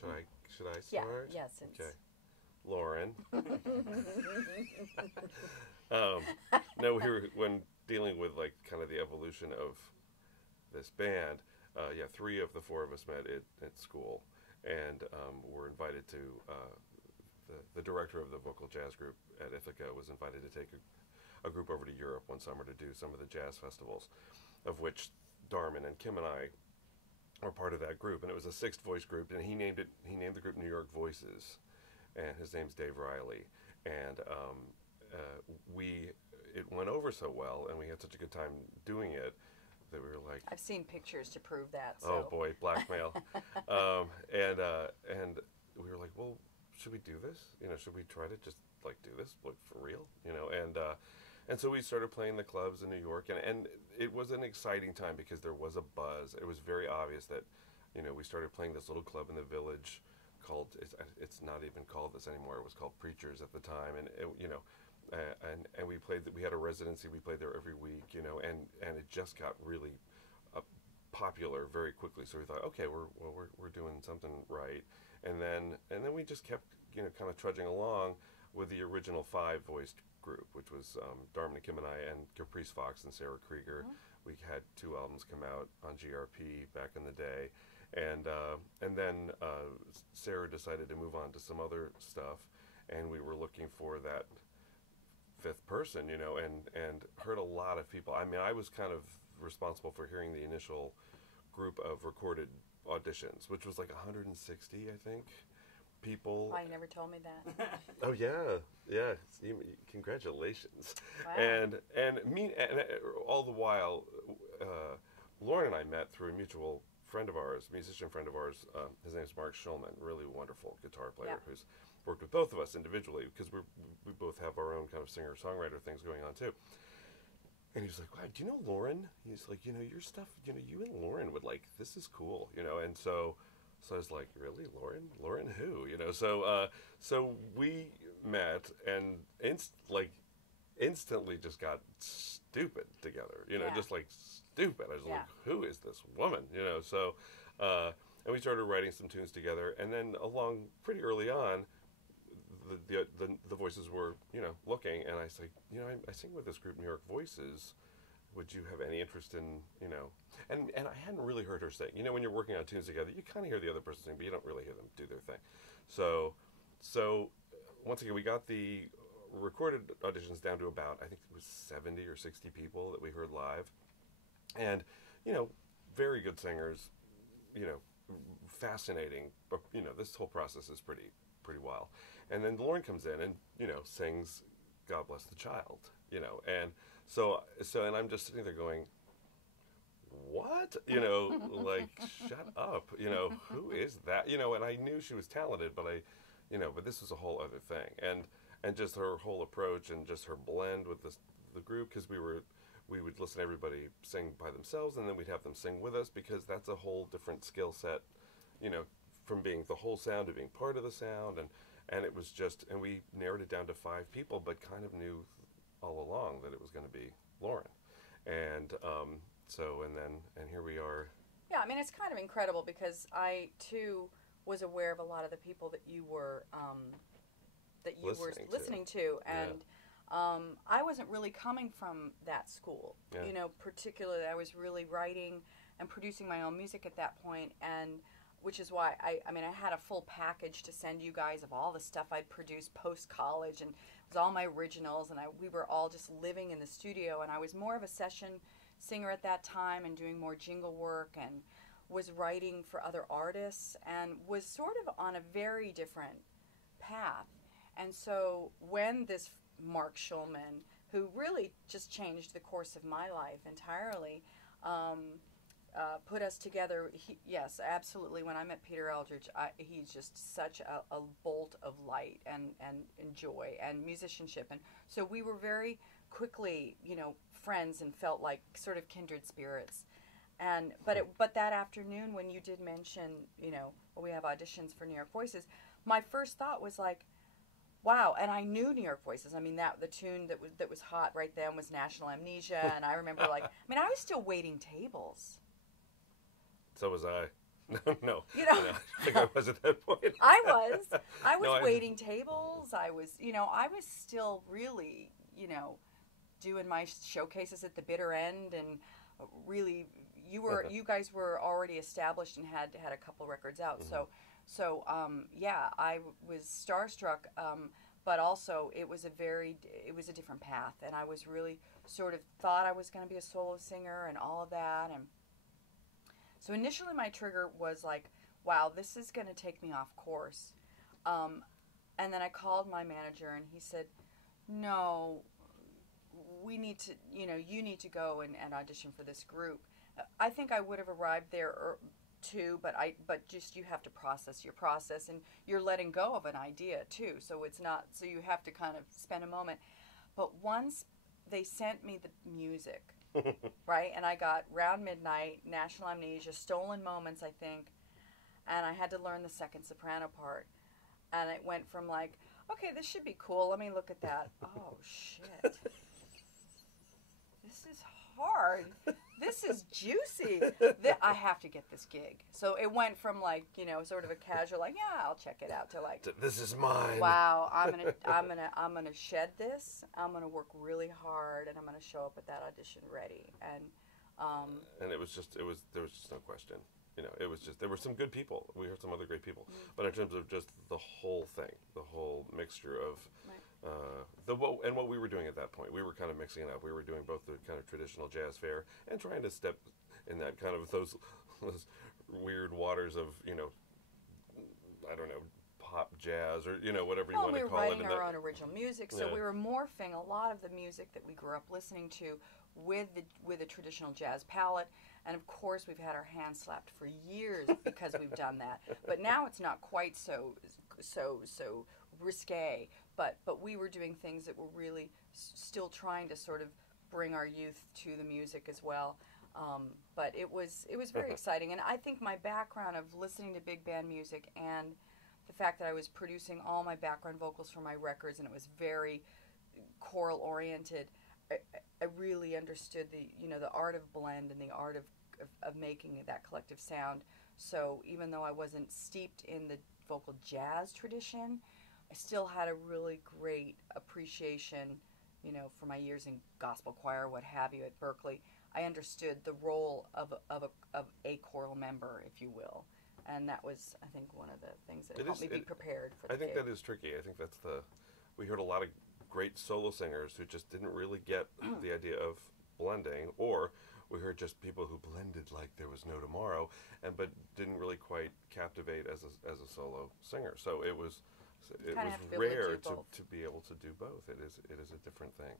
Should I start? Yeah, yes. Okay. Lauren. No, when dealing with like kind of the evolution of this band, yeah, 3 of the 4 of us met at school, and were invited to. The director of the vocal jazz group at Ithaca was invited to take a group over to Europe one summer to do some of the jazz festivals, of which Darman and Kim and I were part of that group, and it was a 6th voice group, and he named the group New York Voices, and his name's Dave Riley, and it went over so well, and we had such a good time doing it that we were like, I've seen pictures to prove that. So. Oh boy, blackmail, and we were like, well, should we do this? Should we try to just like do this like for real? And so we started playing the clubs in New York, and it was an exciting time because there was a buzz. It was very obvious that, we started playing this little club in the Village called, it's not even called this anymore. It was called Preachers at the time, and and we had a residency. We played there every week, and it just got really popular very quickly. So we thought, okay, we're doing something right. And then we just kept, kind of trudging along with the original 5-voiced group, which was Darman, Kim and I, and Caprice Fox and Sarah Krieger. Mm-hmm. We had 2 albums come out on GRP back in the day, and then Sarah decided to move on to some other stuff, and we were looking for that 5th person, and heard a lot of people. I mean, I was kind of responsible for hearing the initial group of recorded auditions, which was like 160, I think, people. Why, you never told me that. Oh yeah. Congratulations. Wow. And all the while, Lauren and I met through a mutual friend of ours, musician friend of ours. His name's Mark Schulman, really wonderful guitar player, who's worked with both of us individually because we both have our own kind of singer-songwriter things going on too. And he was like, wow, do you know Lauren? He's like, your stuff, you and Lauren would like, this is cool, and so I was like, really, Lauren? Lauren who? So we met and instantly just got stupid together, just like stupid. I was like, who is this woman? So, and we started writing some tunes together, and then along pretty early on, the voices were, looking, and I said, I sing with this group, New York Voices. Would you have any interest in, and I hadn't really heard her sing. When you're working on tunes together, you kind of hear the other person sing, but you don't really hear them do their thing. So once again, we got the recorded auditions down to about, I think it was 70 or 60 people that we heard live, and very good singers, fascinating, but this whole process is pretty wild. And then Lauren comes in and, sings God Bless the Child, and so and I'm just sitting there going, what? Like, shut up, who is that? And I knew she was talented, but but this was a whole other thing. And just her whole approach and just her blend with the group, because we would listen to everybody sing by themselves, and then we'd have them sing with us, because that's a whole different skill set, from being the whole sound to being part of the sound, and it was just, and we narrowed it down to 5 people, but kind of knew all along that it was going to be Lauren, and and here we are. Yeah, I mean, it's kind of incredible because I too was aware of a lot of the people that you were listening to, and I wasn't really coming from that school. Yeah. Particularly I was really writing and producing my own music at that point, and which is why I had a full package to send you guys of all the stuff I'd produced post-college, and it was all my originals, and we were all just living in the studio, and I was more of a session singer at that time and doing more jingle work and was writing for other artists and was sort of on a very different path. And so when this Mark Schulman, who really just changed the course of my life entirely, put us together. Yes, absolutely. When I met Peter Eldridge, he's just such a bolt of light and joy and musicianship. And so we were very quickly, friends and felt like sort of kindred spirits. And but that afternoon when you did mention, we have auditions for New York Voices, my first thought was like, wow. And I knew New York Voices. I mean, the tune that was hot right then was National Amnesia, and I remember I was still waiting tables. So was I. No. You know, I think I was at that point. I was No, waiting tables. I was still really, doing my showcases at the bitter end, and really, you guys were already established and had a couple records out. Mm-hmm. So yeah, I was starstruck. But also, it was a different path, and I was really sort of thought I was going to be a solo singer and all of that. And so initially, my trigger was like, wow, this is going to take me off course. And then I called my manager, and he said, no, we need to, you need to go and audition for this group. I think I would have arrived there too, but just you have to process your process, and you're letting go of an idea too. So it's not, so you have to kind of spend a moment. But once they sent me the music, right, and I got Round Midnight, National Amnesia, Stolen Moments, I think, and I had to learn the second soprano part, and it went from like, okay, this should be cool. Let me look at that. Oh shit, this is hard. This is juicy. I have to get this gig. So it went from like, sort of a casual, like, yeah, I'll check it out, to like, this is mine. wow, I'm gonna shed this. I'm gonna work really hard, and I'm gonna show up at that audition ready. And there was just no question. There were some good people. We heard some other great people. But in terms of just the whole thing, the whole mixture of what we were doing at that point, we were kind of mixing it up. We were doing both the kind of traditional jazz fare and trying to step in that kind of those weird waters of, I don't know, pop jazz or, whatever you want to call it. We were writing our own original music, so we were morphing a lot of the music that we grew up listening to with a traditional jazz palette. And of course, we've had our hands slapped for years because we've done that. But now it's not quite so risque. But we were doing things that were really still trying to sort of bring our youth to the music as well. But it was very exciting. And I think my background of listening to big band music and the fact that I was producing all my background vocals for my records, and it was very choral oriented, I really understood the art of blend and the art of making that collective sound. So even though I wasn't steeped in the vocal jazz tradition, I still had a really great appreciation, for my years in gospel choir, what have you, at Berkeley. I understood the role of a choral member, if you will. And that was, I think, one of the things that helped me be prepared for the gig. I think that is tricky. I think we heard a lot of great solo singers who just didn't really get the idea of blending, or we heard just people who blended like there was no tomorrow, but didn't really quite captivate as a solo singer. So it was rare to be able to do both. It is a different thing.